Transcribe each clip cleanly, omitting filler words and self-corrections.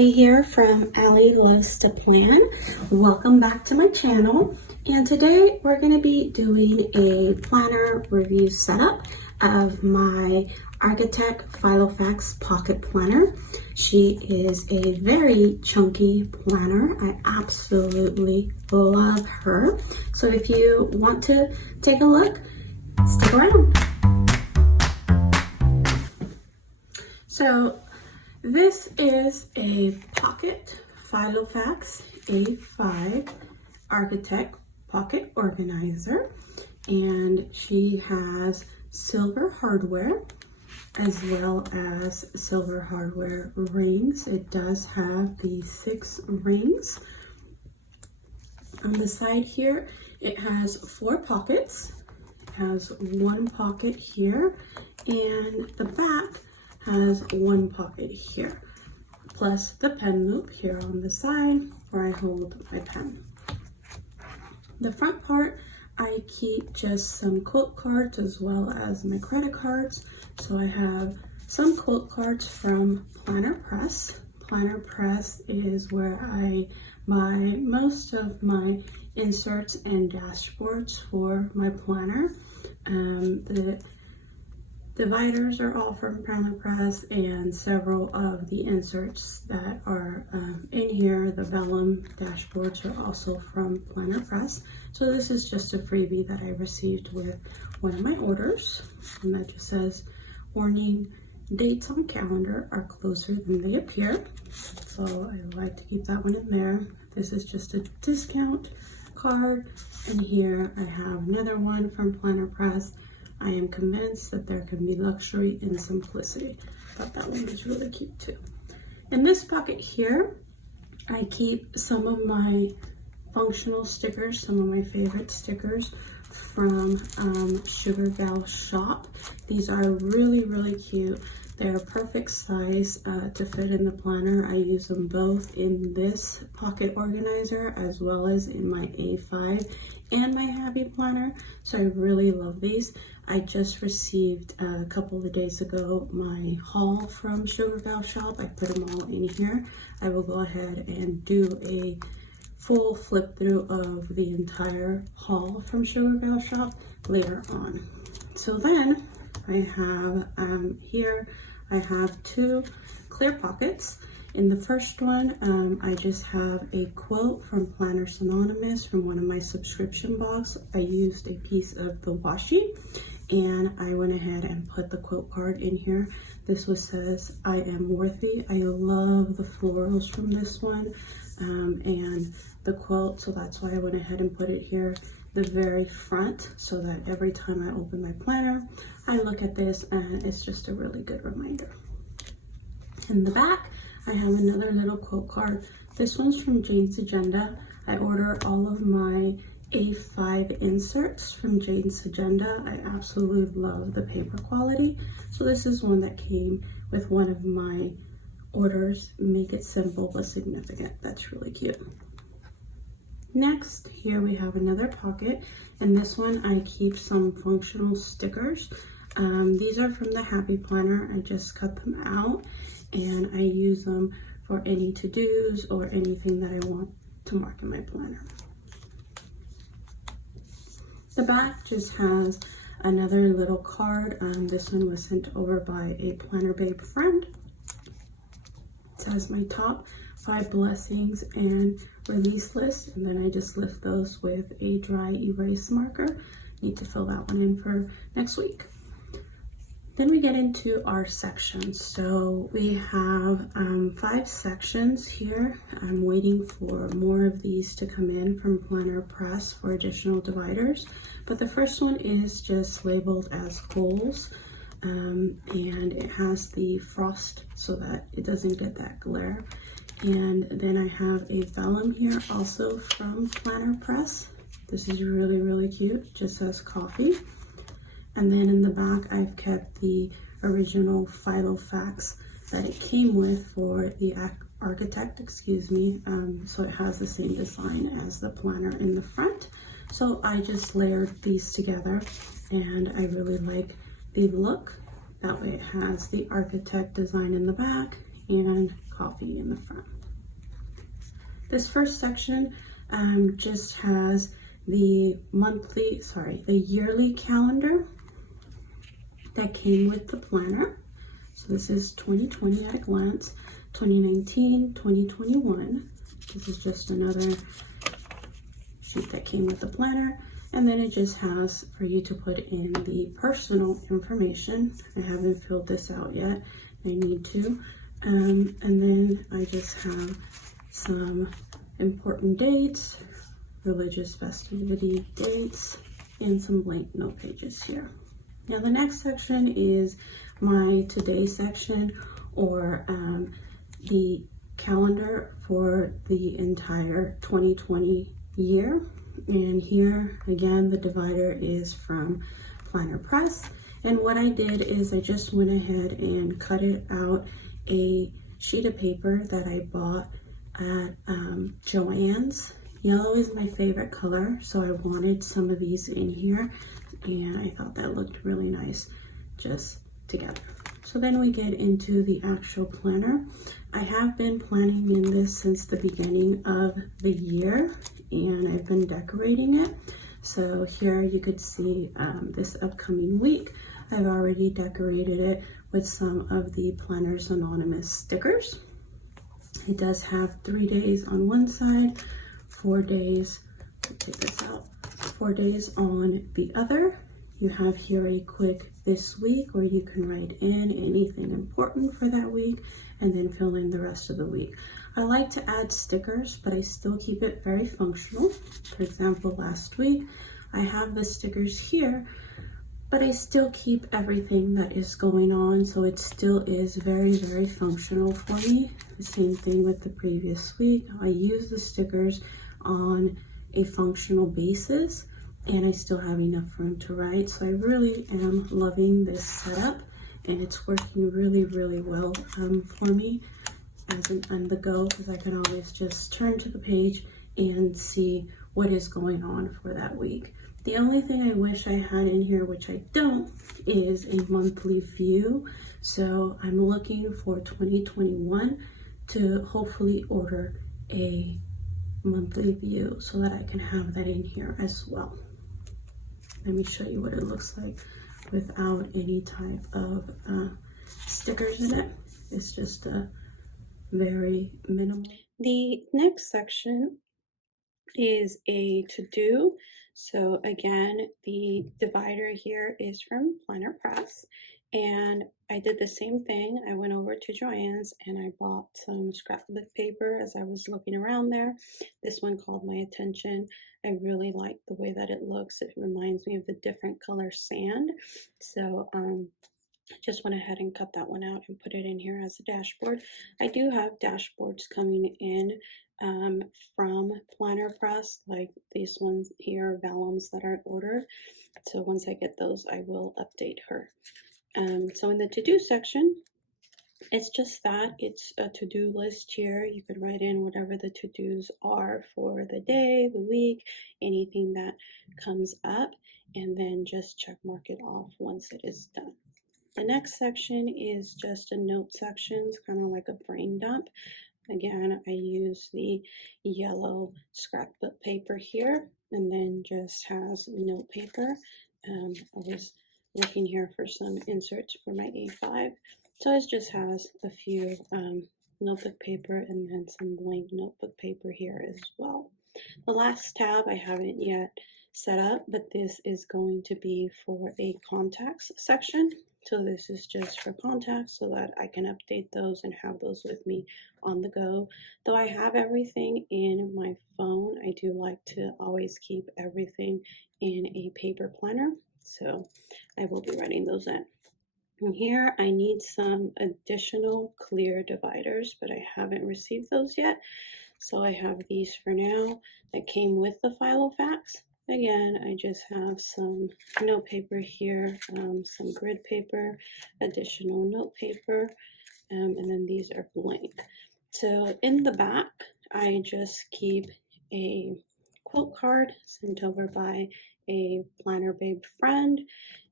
Allie here from Allie Loves to Plan. Welcome back to my channel. And today we're going to be doing a planner review setup of my Architect Filofax pocket planner. She is a very chunky planner. I absolutely love her. So if you want to take a look, stick around. So this is a pocket Filofax A5 Architect pocket organizer, and she has silver hardware as well as silver hardware rings. It does have the 6 rings. On the side here, it has 4 pockets. It has 1 pocket here, and the back has 1 pocket here, plus the pen loop here on the side where I hold my pen. The front part, I keep just some quote cards as well as my credit cards. So I have some quote cards from Planner Press. Planner Press is where I buy most of my inserts and dashboards for my planner. The dividers are all from Planner Press, and several of the inserts that are in here, the vellum dashboards, are also from Planner Press. So this is just a freebie that I received with one of my orders, and that just says, warning, dates on calendar are closer than they appear. So I like to keep that one in there. This is just a discount card, and here I have another one from Planner Press. I am convinced that there can be luxury in simplicity. I thought that one was really cute too. In this pocket here, I keep some of my functional stickers, some of my favorite stickers from Sugar Gal Shop. These are really cute. They're a perfect size to fit in the planner. I use them both in this pocket organizer as well as in my A5 and my Happy Planner. So I really love these. I just received a couple of days ago my haul from Sugar Gal Shop. I put them all in here. I will go ahead and do a full flip through of the entire haul from Sugar Gal Shop later on. So then I have here I have 2 clear pockets. In the first one, I just have a quote from Planners Anonymous from one of my subscription blogs. I used a piece of the washi, and I went ahead and put the quote card in here. This one says, I am worthy. I love the florals from this one and the quote, so that's why I went ahead and put it here, the very front, so that every time I open my planner, I look at this and it's just a really good reminder. In the back, I have another little quote card. This one's from Jane's Agenda. I order all of my A5 inserts from Jane's Agenda. I absolutely love the paper quality. So this is one that came with one of my orders. Make it simple but significant. That's really cute. Next, here we have another pocket. In this one, I keep some functional stickers. These are from the Happy Planner. I just cut them out, and I use them for any to-dos or anything that I want to mark in my planner. The back just has another little card. This one was sent over by a Planner Babe friend. It says my top 5 blessings and release list, and then I just lift those with a dry erase marker. Need to fill that one in for next week. Then we get into our sections. So we have 5 sections here. I'm waiting for more of these to come in from Planner Press for additional dividers. But the first one is just labeled as goals. And it has the frost so that it doesn't get that glare. And then I have a vellum here also from Planner Press. This is really cute. It just says coffee. And then in the back, I've kept the original Filofax that it came with for the Architect, so it has the same design as the planner in the front. So I just layered these together, and I really like the look. That way it has the Architect design in the back and coffee in the front. This first section just has the yearly calendar that came with the planner. So this is 2020 at a glance, 2019, 2021. This is just another sheet that came with the planner. And then it just has for you to put in the personal information. I haven't filled this out yet. I need to. And then I just have some important dates, religious festivity dates, and some blank note pages here. Now the next section is my today section, or the calendar for the entire 2020 year. And here again, the divider is from Planner Press. And what I did is I just went ahead and cut it out a sheet of paper that I bought at Joann's. Yellow is my favorite color, so I wanted some of these in here, and I thought that looked really nice just together. So then we get into the actual planner. I have been planning in this since the beginning of the year, and I've been decorating it. So here you could see this upcoming week. I've already decorated it with some of the Planners Anonymous stickers. It does have 3 days on one side, 4 days, take this out, 4 days on the other. You have here a quick this week where you can write in anything important for that week and then fill in the rest of the week. I like to add stickers, but I still keep it very functional. For example, last week, I have the stickers here, but I still keep everything that is going on, so it still is very, very functional for me. The same thing with the previous week. I use the stickers on a functional basis, and I still have enough room to write. So I really am loving this setup, and it's working really, really well for me as an on the go, because I can always just turn to the page and see what is going on for that week. The only thing I wish I had in here, which I don't, is a monthly view. So I'm looking for 2021 to hopefully order a monthly view so that I can have that in here as well. Let me show you what it looks like without any type of stickers in it. It's just a very minimal. The next section is a to-do. So again, the divider here is from Planner Press, and I did the same thing. I went over to Joann's and I bought some scrapbook paper as I was looking around there. This one called my attention. I really like the way that it looks. It reminds me of the different color sand. So just went ahead and cut that one out and put it in here as a dashboard. I do have dashboards coming in from Planner Press, like these ones here, vellums that I ordered. So once I get those, I will update her. So in the to-do section, it's just that. It's a to-do list here. You could write in whatever the to-dos are for the day, the week, anything that comes up, and then just check mark it off once it is done. The next section is just a note section. It's kind of like a brain dump. Again, I use the yellow scrapbook paper here, and then just has note paper. I was looking here for some inserts for my A5. So it just has a few notebook paper and then some blank notebook paper here as well. The last tab I haven't yet set up, but this is going to be for a contacts section. So this is just for contacts so that I can update those and have those with me on the go. Though I have everything in my phone, I do like to always keep everything in a paper planner. So I will be writing those in. And here I need some additional clear dividers, but I haven't received those yet. So I have these for now that came with the Filofax. Again, I just have some note paper here, some grid paper, additional note paper, and then these are blank. So in the back, I just keep a quote card sent over by a Planner Babe friend,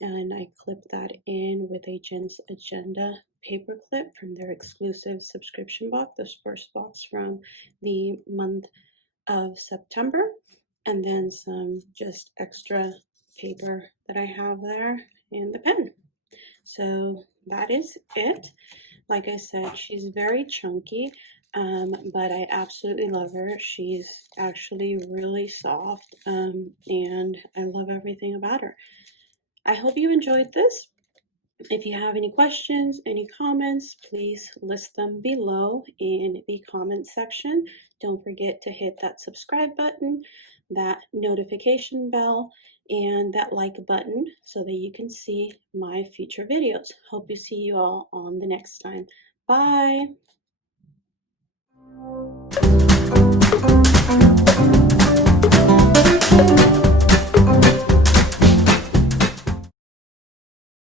and I clip that in with a Jen's Agenda paper clip from their exclusive subscription box, this first box from the month of September, and then some just extra paper that I have there and the pen. So that is it. Like I said, she's very chunky, but I absolutely love her. She's actually really soft, and I love everything about her. I hope you enjoyed this. If you have any questions, any comments, please list them below in the comment section. Don't forget to hit that subscribe button, that notification bell, and that like button so that you can see my future videos. Hope to see you all on the next time. Bye!